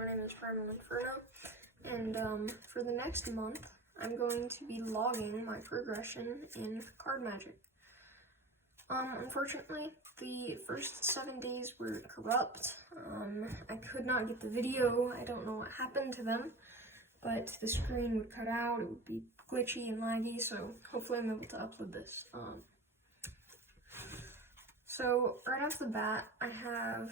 my name is Primal Inferno, and for the next month, I'm going to be logging my progression in card magic. Unfortunately, the first 7 days were corrupt. I could not get the video. I don't know what happened to them, but the screen would cut out, it would be glitchy and laggy, so hopefully I'm able to upload this. So right off the bat, I have,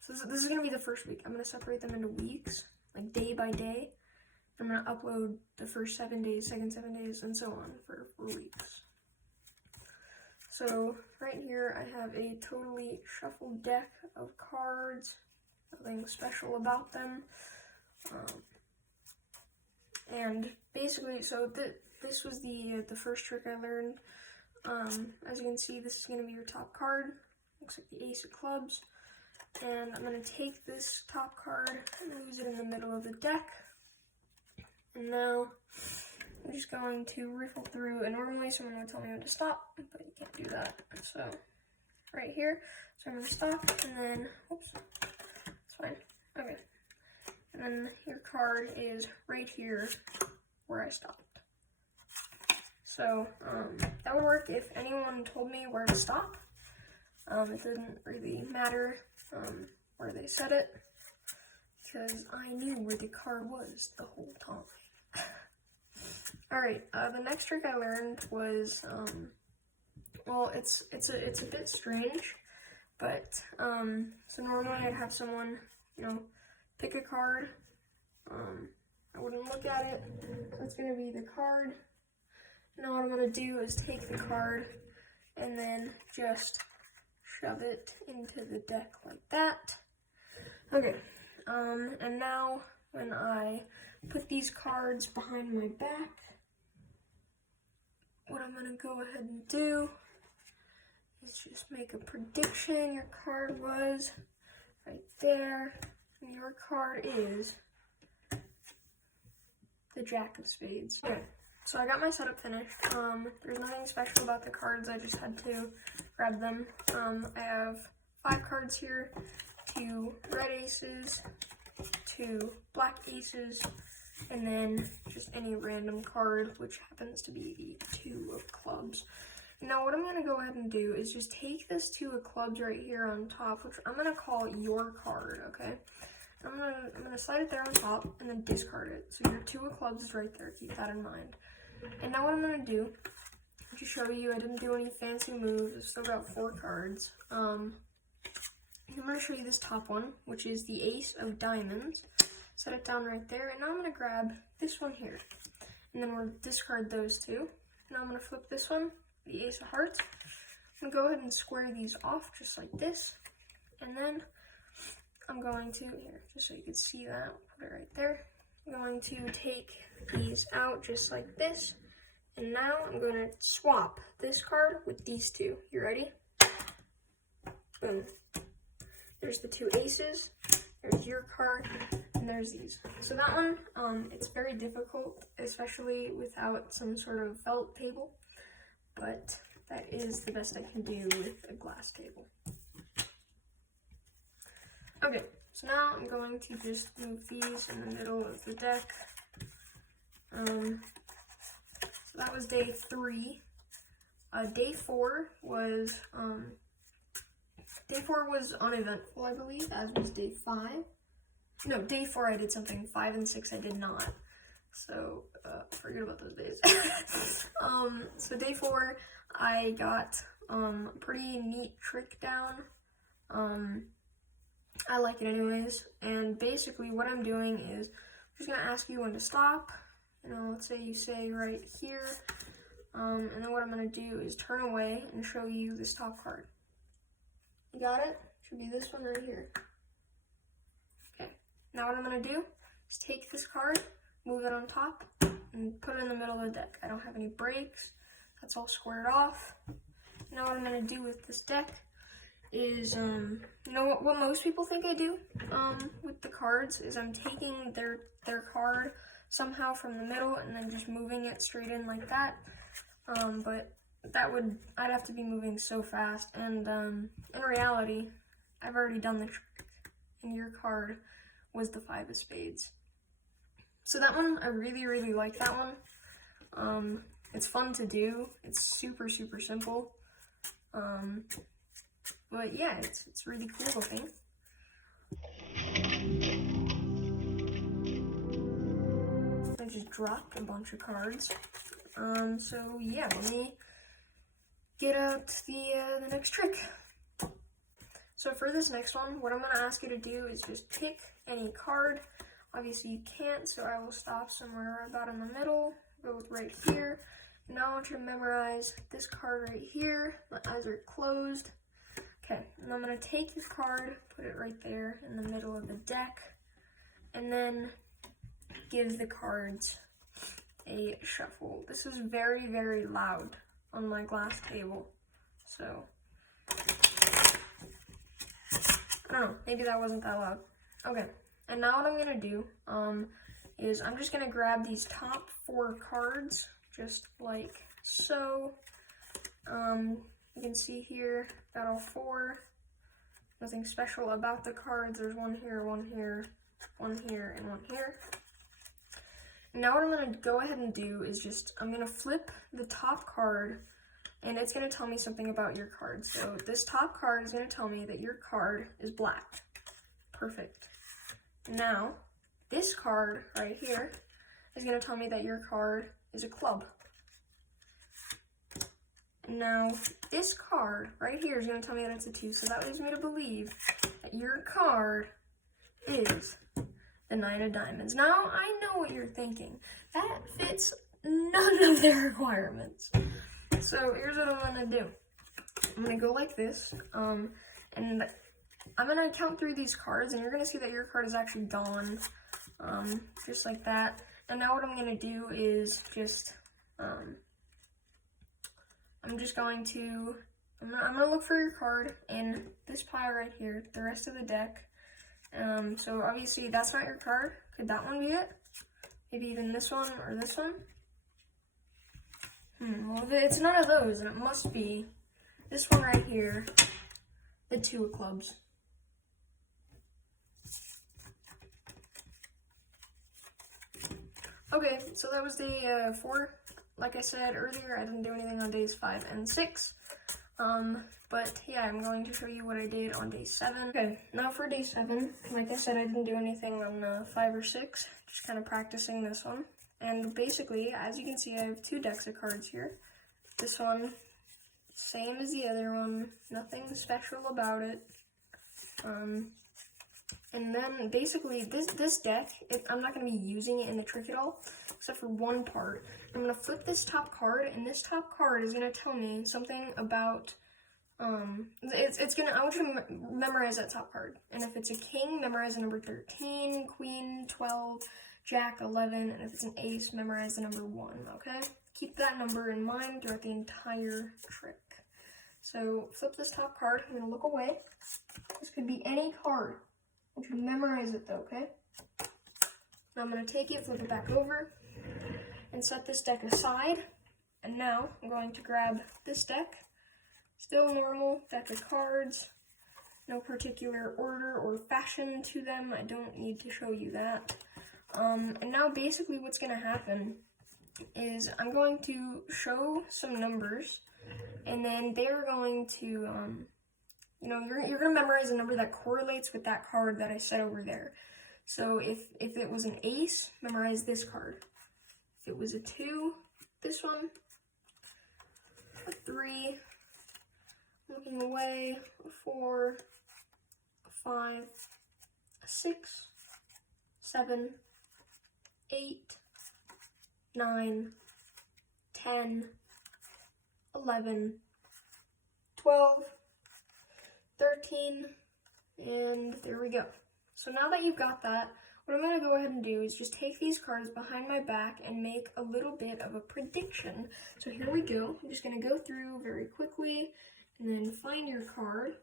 so this is going to be the first week. I'm going to separate them into weeks, like day by day. I'm going to upload the first 7 days, second 7 days, and so on for weeks. So right here I have a totally shuffled deck of cards, nothing special about them. And basically, so this was the first trick I learned. As you can see, this is going to be your top card. Looks like the Ace of Clubs. And I'm going to take this top card and lose it in the middle of the deck. And now I'm just going to riffle through, and normally someone would tell me when to stop, but you can't do that. So right here, so I'm going to stop, and then, oops, it's fine, okay. And then your card is right here where I stopped. So that would work if anyone told me where to stop. It didn't really matter where they said it, because I knew where the card was the whole time. Alright, the next trick I learned was, well, it's a bit strange, but, so normally I'd have someone, pick a card. I wouldn't look at it, so it's going to be the card. Now what I'm going to do is take the card and then just shove it into the deck like that. Okay, and now when I put these cards behind my back, what I'm going to go ahead and do is just make a prediction. Your card was right there, and your card is the Jack of Spades. Okay, so I got my setup finished. There's nothing special about the cards, I just had to grab them. I have 5 cards here, 2 red aces, 2 black aces, and then just any random card, which happens to be the 2 of clubs. Now what I'm going to go ahead and do is just take this 2 of clubs right here on top, which I'm going to call your card, okay? I'm gonna slide it there on top and then discard it. So your 2 of clubs is right there, keep that in mind. And now what I'm going to do, to show you I didn't do any fancy moves, I've still got 4 cards. I'm going to show you this top one, which is the Ace of Diamonds. Set it down right there, and now I'm going to grab this one here. And then we'll discard those 2. Now I'm going to flip this one, the Ace of Hearts. I'm going to go ahead and square these off just like this. And then I'm going to, here, just so you can see that, put it right there. I'm going to take these out just like this. And now I'm going to swap this card with these 2. You ready? Boom. There's the 2 aces, there's your card, and there's these. So that one, it's very difficult, especially without some sort of felt table, but that is the best I can do with a glass table. Okay, so now I'm going to just move these in the middle of the deck. So that was day 3. Day 4 was, Day 4 was uneventful, I believe, as was day 5. No, day 4 I did something, 5 and 6 I did not. So, forget about those days. So day 4, I got a pretty neat trick down. I like it anyways. And basically what I'm doing is, I'm just going to ask you when to stop. Let's say you say right here. And then what I'm going to do is turn away and show you this top card. You got it? Should be this one right here. Okay. Now what I'm going to do is take this card, move it on top, and put it in the middle of the deck. I don't have any breaks. That's all squared off. Now what I'm going to do with this deck is, what most people think I do with the cards is I'm taking their card somehow from the middle and then just moving it straight in like that. But I'd have to be moving so fast, and in reality, I've already done the trick, and your card was the 5 of spades. So that one, I really, really like that one. It's fun to do. It's super, super simple. But yeah, it's really cool looking. I just dropped a bunch of cards. So yeah, let me get out the next trick. So for this next one, what I'm going to ask you to do is just pick any card. Obviously you can't, so I will stop somewhere about in the middle, go with right here. Now I want you to memorize this card right here. My eyes are closed. Okay, and I'm going to take this card, put it right there in the middle of the deck, and then give the cards a shuffle. This is very, very loud on my glass table, so I don't know, maybe that wasn't that loud. Okay, and now what I'm going to do is I'm just going to grab these top 4 cards, just like so. You can see here, got all 4. Nothing special about the cards. There's one here, one here, one here, and one here. Now what I'm going to go ahead and do is I'm going to flip the top card, and it's going to tell me something about your card. So this top card is going to tell me that your card is black. Perfect. Now, this card right here is going to tell me that your card is a club. Now, this card right here is going to tell me that it's a 2, so that leads me to believe that your card is the 9 of diamonds. Now, I know what you're thinking. That fits none of their requirements. So, here's what I'm going to do. I'm going to go like this, and I'm going to count through these cards, and you're going to see that your card is actually gone, just like that. And now what I'm going to do is I'm going to look for your card in this pile right here, the rest of the deck. So obviously that's not your card. Could that one be it? Maybe even this one or this one? Well, if it's none of those, then it must be this one right here, the 2 of clubs. Okay, so that was day 4. Like I said earlier, I didn't do anything on days 5 and 6. But yeah, I'm going to show you what I did on day 7. Okay, now for day 7, like I said, I didn't do anything on 5 or 6, just kind of practicing this one. And basically, as you can see, I have 2 decks of cards here. This one, same as the other one, nothing special about it. And then basically this deck, I'm not going to be using it in the trick at all, except for one part. I'm going to flip this top card, and this top card is going to tell me something about, I want you to memorize that top card. And if it's a king, memorize the number 13, queen, 12, jack, 11, and if it's an ace, memorize the number 1, okay? Keep that number in mind throughout the entire trick. So flip this top card, I'm going to look away. This could be any card. I want you to memorize it though, okay? Now I'm going to take it, flip it back over, and set this deck aside. And now I'm going to grab this deck. Still normal deck of cards. No particular order or fashion to them. I don't need to show you that. And now basically what's going to happen is I'm going to show some numbers, and then they're going to, you're going to memorize a number that correlates with that card that I set over there. So if it was an ace, memorize this card. If it was a 2, this one. A 3, looking away, a 4, a 5, a 6, 7, 8, 9, 10, 11, 12, 13, and there we go. So now that you've got that, what I'm going to go ahead and do is just take these cards behind my back and make a little bit of a prediction. So here we go. I'm just going to go through very quickly and then find your card.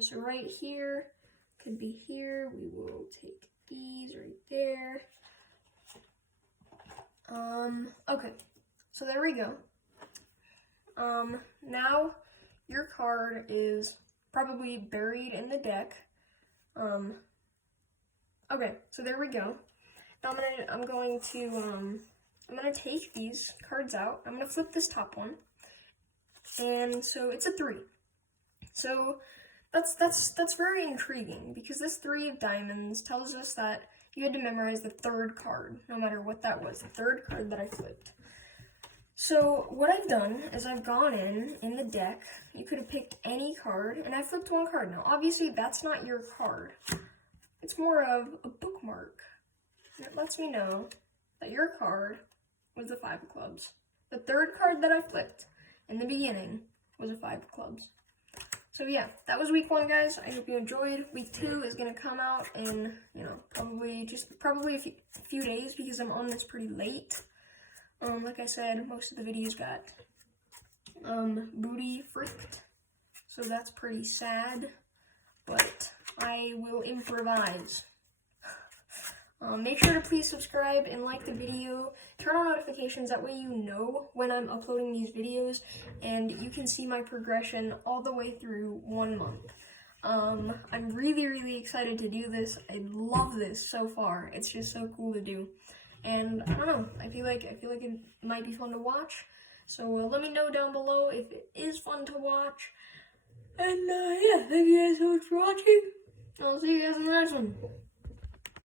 So right here, could be here. We will take these right there. Okay, so there we go. Now your card is probably buried in the deck. Okay, so there we go. Now I'm going to take these cards out. I'm gonna flip this top one, and so it's a 3. So that's very intriguing, because this 3 of diamonds tells us that you had to memorize the 3rd card, no matter what that was, the 3rd card that I flipped. So what I've done is I've gone in the deck. You could have picked any card, and I flipped 1 card. Now, obviously, that's not your card. It's more of a bookmark. And it lets me know that your card was the 5 of clubs. The 3rd card that I flipped in the beginning was a 5 of clubs. So yeah, that was week 1, guys. I hope you enjoyed. Week 2 is gonna come out in, probably a few days, because I'm on this pretty late. Like I said, most of the videos got booty fricked, so that's pretty sad. But I will improvise. Make sure to please subscribe and like the video. Turn on notifications, that way you know when I'm uploading these videos, and you can see my progression all the way through 1 month. I'm really, really excited to do this. I love this so far. It's just so cool to do. And I don't know, I feel like it might be fun to watch. So let me know down below if it is fun to watch. And yeah, thank you guys so much for watching. I'll see you guys in the next one.